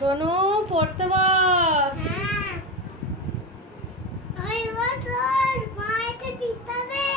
সোনু পড়তে বস। হ্যাঁ ওই ওঠ ওঠ মা এটা পিতাবে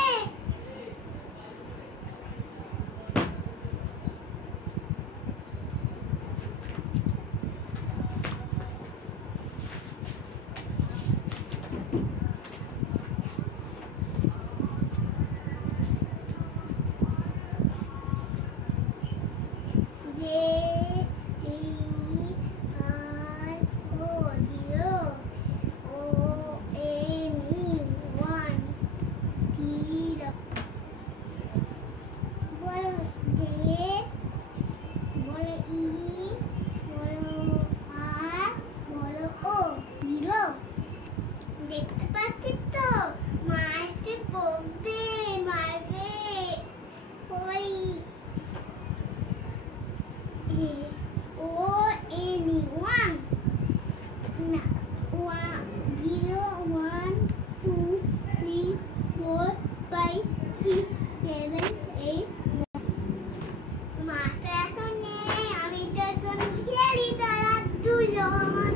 দেখতে পাচ্ছিস তো মারতে বকবে মারবে ওই ও এনি ওয়ান না 0 1 2 3 4 5 6 7 8 মাটা এখন নেই আমি তো এখন খেলি তারা দুজন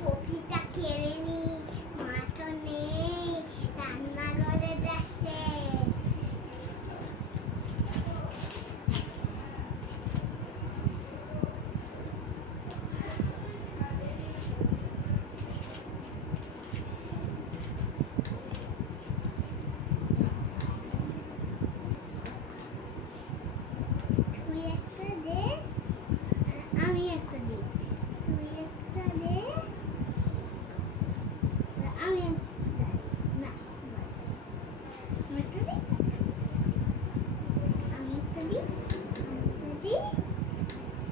পপিটা খেলে নি মা তো নেই রান্নাঘরে যাচ্ছে তুই একটা দে আমি একটা দিই তুই একটা দে আমি না একটা দিই আমি একটা দিই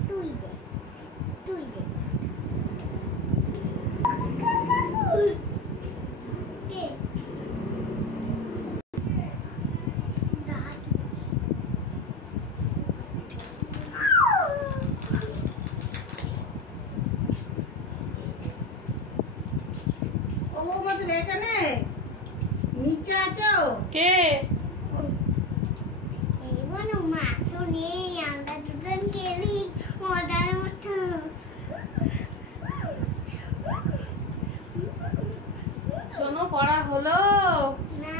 তুই দে তুই দে কে ও বৌমা তুমি এখানে নিচে আছো? কে? এই বলো মা তো নেই আমরা দুজন খেলি মজার মতো সোনু পড়া হলো? না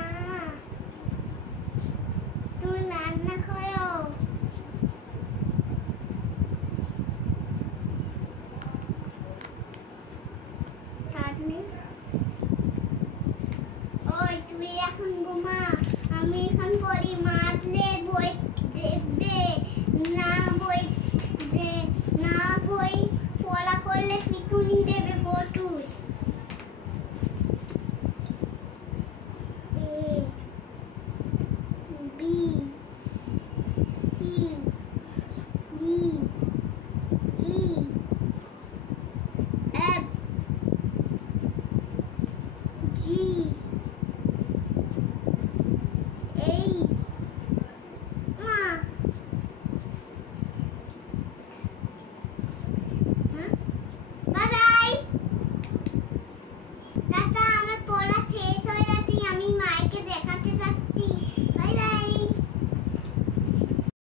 তুমি রান্না করো ওই তুই এখন ঘুমা আমি এখন পড়ি মারলে বই দেখবে না বই না বই পড়া করলে পিটুনি দেবে বটুস এ বি সি ডি